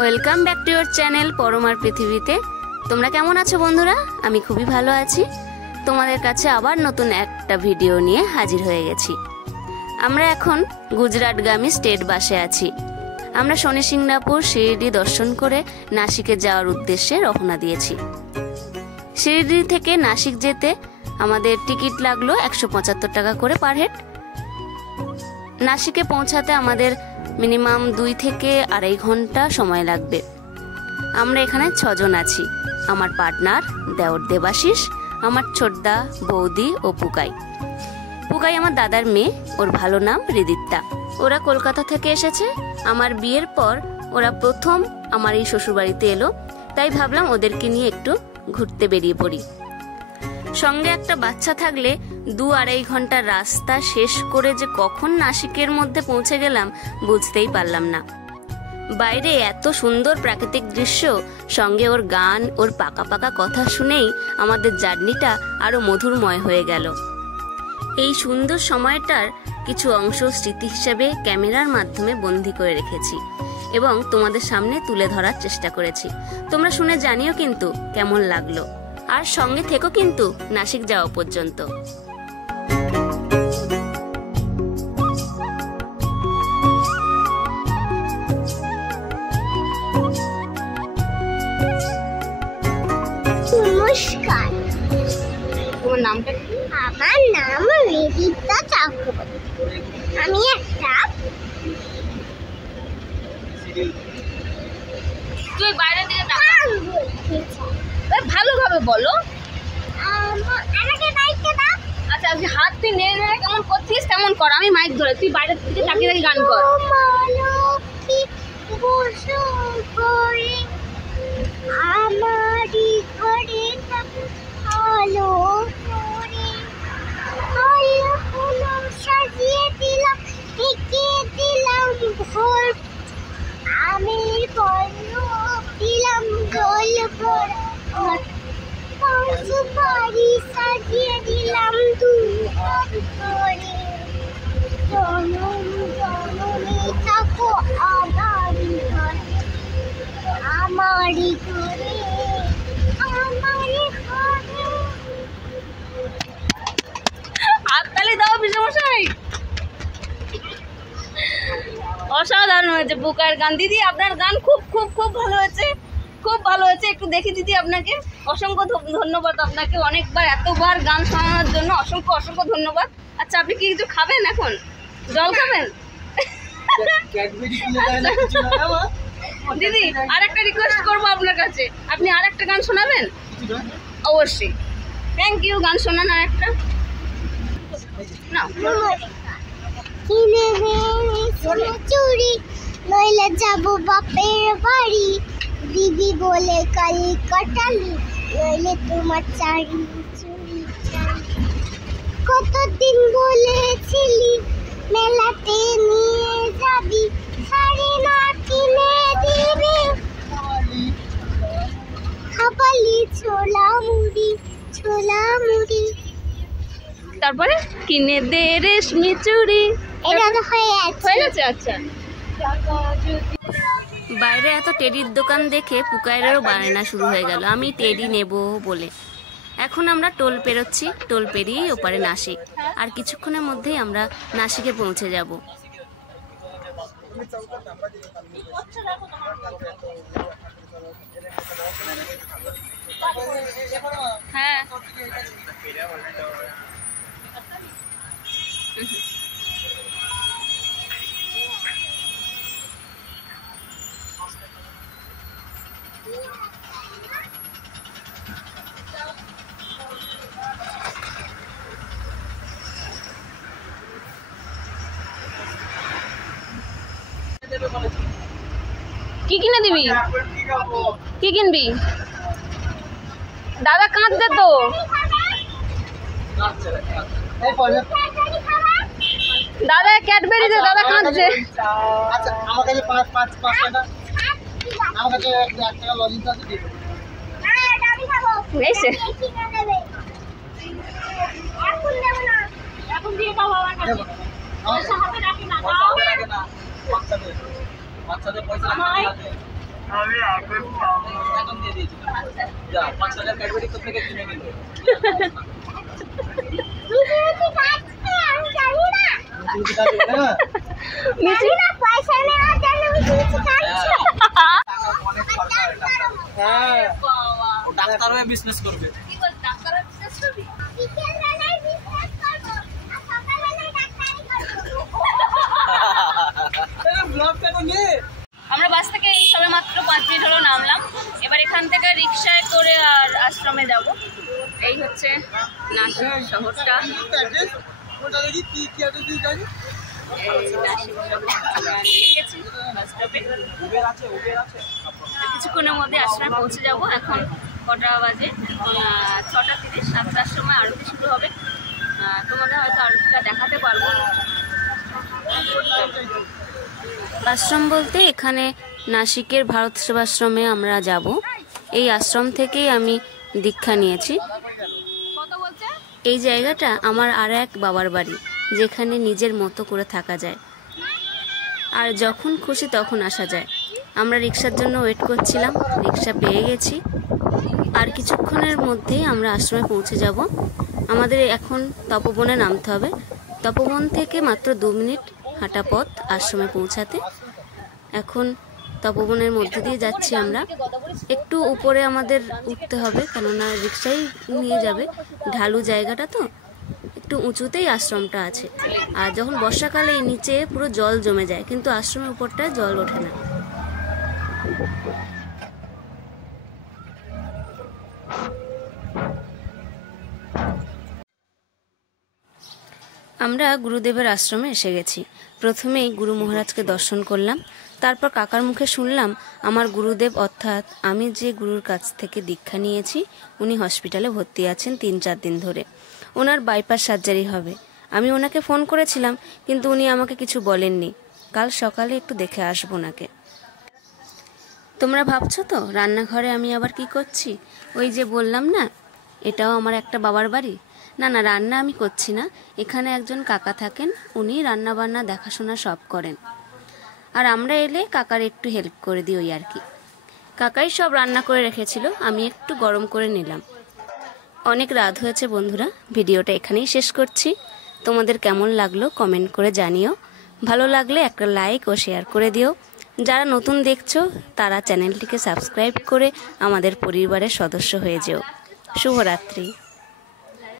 Welcome back to your channel পরমার পৃথিবীতে। তোমরা কেমন আছো বন্ধুরা? আমি খুবই ভালো আছি। তোমাদের কাছে আবার নতুন একটা ভিডিও নিয়ে হাজির হয়ে গেছি। আমরা এখন গুজরাটগামী স্টেট বাসে আছি। আমরা শনি সিংনাপুর শিরডি দর্শন করে নাসিকে যাওয়ার উদ্দেশ্যে রওনা দিয়েছি। শিরডি থেকে নাসিক যেতে আমাদের টিকিট লাগলো 175 টাকা করে পার হেড। নাসিকে পৌঁছাতে আমাদের মিনিমাম 2 থেকে 2.5 ঘন্টা সময় লাগবে। আমরা এখানে 6 জন আছি। আমার পার্টনার দেওর দেবাশিস, আমার ছোটদা, বৌদি ও পুকাই। পুকাই আমার দাদার মেয়ে, ওর ভালো নাম রিদিত্তা। ওরা কলকাতা থেকে এসেছে। আমার বিয়ের পর ওরা প্রথম আমার এই শ্বশুরবাড়িতে এলো, তাই ভাবলাম ওদেরকে নিয়ে একটু ঘুরতে বেরিয়ে পড়ি। সঙ্গে একটা বাচ্চা থাকলে 2-2.5 ঘন্টার রাস্তা শেষ করে যে কখন নাসিকের মধ্যে পৌঁছে গেলাম বুঝতেই পারলাম না। বাইরে এত সুন্দর প্রাকৃতিক দৃশ্য, সঙ্গে ওর গান, ওর পাকা পাকা কথা শুনেই আমাদের জার্নিটা আরো মধুরময় হয়ে গেল। এই সুন্দর সময়টার কিছু অংশ স্মৃতি হিসেবে ক্যামেরার মাধ্যমে বন্দি করে রেখেছি এবং তোমাদের সামনে তুলে ধরার চেষ্টা করেছি। তোমরা শুনে জানিও কিন্তু কেমন লাগলো, আর সঙ্গে থেকো কিন্তু নাসিক যাওয়া পর্যন্ত। নমস্কার, তোমার নামটা কি? আমার নাম রিদিতা চক্রবর্তী। আমি একটা তুই বাইরে দিকে তাকা, ভালোভাবে বলো। আমাকে দায়িত্ব দাও। আচ্ছা, তুই হাত তুই নেড়ে নেড়ে কেমন করছিস তেমন কর, আমি মাইক ধরে, তুই বাইরের দিকে তাকিয়ে তাকিয়ে গান কর। লক্ষ্মী বসুন করে আমারই ঘরে আলো করে আলো হলো সাজিয়ে দিলাম, এঁকে দিলাম ভোর, আমি পল্লব দিলাম গোল ভোর, বাড়ি সাজিয়ে দিলাম দুই হাত করে, জনম জনমে থাকো আমারই ঘরে, আমারই ঘরে, আমারই ঘরে। হাততালি দাও বিশ্বমশাই। অসাধারণ হয়েছে পুকার গান। দিদি আপনার গান খুব খুব খুব ভালো হয়েছে, খুব ভালো হয়েছে। একটু দেখি দিদি, আপনাকে অসংখ্য ধন্যবাদ। আপনাকে অনেকবার এতবার গান শোনানোর জন্য অসংখ্য অসংখ্য ধন্যবাদ। আচ্ছা, আপনি কি কিছু খাবেন এখন? জল খাবেন? দিদি আরেকটা রিকোয়েস্ট করবো আপনার কাছে, আপনি আরেকটা গান শোনাবেন? অবশ্যই। Thank you. গান শোনান আরেকটা না। কিনে সোনা চুড়ি, নইলে যাবো বাপের বাড়ি, দিদি বলে কালি কাটালি, নইলে তোমার চারি চুড়ি চারি। কতদিন বলেছিলি মেলাতে নিয়ে যাবি, শাড়ি না কিনে দিবি, খাবালি ছোলা মুড়ি, ছোলা মুড়ি। তারপরে কিনে দে রেশমি চুড়ি। এটা তো হয়ে গেছে। আচ্ছা, বাইরে এত টেডির দোকান দেখে পুকাইরেরও বায়না শুরু হয়ে গেল, আমি টেডি নেব বলে। এখন আমরা টোল পেরোচ্ছি, টোল পেরিয়েই ওপারে নাসিক। আর কিছুক্ষণের মধ্যেই আমরা নাসিকে পৌঁছে যাব। হ্যাঁ, কি কিনে দিবি? কি কিনবি? দাদা কাঁদছে তো। দাদা ক্যাডবেরি দে, দাদা কাঁদছে। আচ্ছা, আমার কাছে 5 টাকা, আমার কাছে 1 টাকা লজিক আছে, দিন। আমি খাবো। এসে কিনে নেবে। এখন দেব না, এখন দিয়ে দাও আমার কাছে। পয়সা হাতে রাখি না, দাও। বাচ্চাদের পয়সা রাখতে এখন দিয়ে দিয়েছি যা 5000 ক্যাডবেরি কোথা থেকে কিনে নিল আমি জানি না মিষ্টি খাবে না জানি না পয়সা নেওয়ার জন্য মিষ্টি খাচ্ছে অনেক খরচা হয় টাকা হ্যাঁ ও ডাক্তার হয়ে বিজনেস করবে কি বল ডাক্তার বিজনেস করবি? বিকেল বেলায় বিজনেস করবো আর সকালবেলায় ডাক্তারি করবো এই ব্লগ কেন নে আমরা বাস থেকে এই সবে মাত্র 5 মিনিট হলো নামলাম। এবার এখান থেকে রিক্সায় করে আর আশ্রমে যাব। এই হচ্ছে নাসিক শহরটা। ওটা দেখি কি কি আছে তুই জানি এই নাসিক শহর আমরা নিয়ে গেছি বাস স্টপে। উবের আছে কিছুক্ষণের মধ্যে আশ্রমে পৌঁছে যাব। এখন কটা বাজে? এখন 6:30, 7টার সময় আরতি শুরু হবে। তোমাদের হয়তো আরতিটা দেখাতে পারবো। আশ্রম বলতে এখানে নাসিকের ভারত সেবাশ্রমে আমরা যাব। এই আশ্রম থেকেই আমি দীক্ষা নিয়েছি। এই জায়গাটা আমার আর এক বাবার বাড়ি, যেখানে নিজের মতো করে থাকা যায় আর যখন খুশি তখন আসা যায়। আমরা রিক্সার জন্য ওয়েট করছিলাম, রিক্সা পেয়ে গেছি। আর কিছুক্ষণের মধ্যেই আমরা আশ্রমে পৌঁছে যাব। আমাদের এখন তপবনে নামতে হবে। তপবন থেকে মাত্র 2 মিনিট হাঁটা পথ আশ্রমে পৌঁছাতে। এখন তপবনের মধ্যে দিয়ে যাচ্ছি আমরা। একটু উপরে আমাদের উঠতে হবে, কেননা রিক্সাই নিয়ে যাবে। ঢালু জায়গাটা তো, একটু উঁচুতেই আশ্রমটা আছে। আর যখন বর্ষাকালে নিচে পুরো জল জমে যায়, কিন্তু আশ্রমের উপরটায় জল ওঠে না। আমরা গুরুদেবের আশ্রমে এসে গেছি। প্রথমেই গুরু মহারাজকে দর্শন করলাম, তারপর কাকার মুখে শুনলাম আমার গুরুদেব অর্থাৎ আমি যে গুরুর কাছ থেকে দীক্ষা নিয়েছি উনি হসপিটালে ভর্তি আছেন 3-4 দিন ধরে। ওনার বাইপাস সার্জারি হবে। আমি ওনাকে ফোন করেছিলাম, কিন্তু উনি আমাকে কিছু বলেননি। কাল সকালে একটু দেখে আসবো ওনাকে। তোমরা ভাবছো তো রান্নাঘরে আমি আবার কি করছি? ওই যে বললাম না, এটাও আমার একটা বাবার বাড়ি। না না, রান্না আমি করছি না। এখানে একজন কাকা থাকেন, উনি রান্না বান্না দেখাশোনা সব করেন। আর আমরা এলে কাকার একটু হেল্প করে দিই, ওই আর কি। কাকাই সব রান্না করে রেখেছিল, আমি একটু গরম করে নিলাম। অনেক রাত হয়েছে বন্ধুরা, ভিডিওটা এখানেই শেষ করছি। তোমাদের কেমন লাগলো কমেন্ট করে জানিও। ভালো লাগলে একটা লাইক ও শেয়ার করে দিও। যারা নতুন দেখছো তারা চ্যানেলটিকে সাবস্ক্রাইব করে আমাদের পরিবারের সদস্য হয়ে যেও। শুভরাত্রি।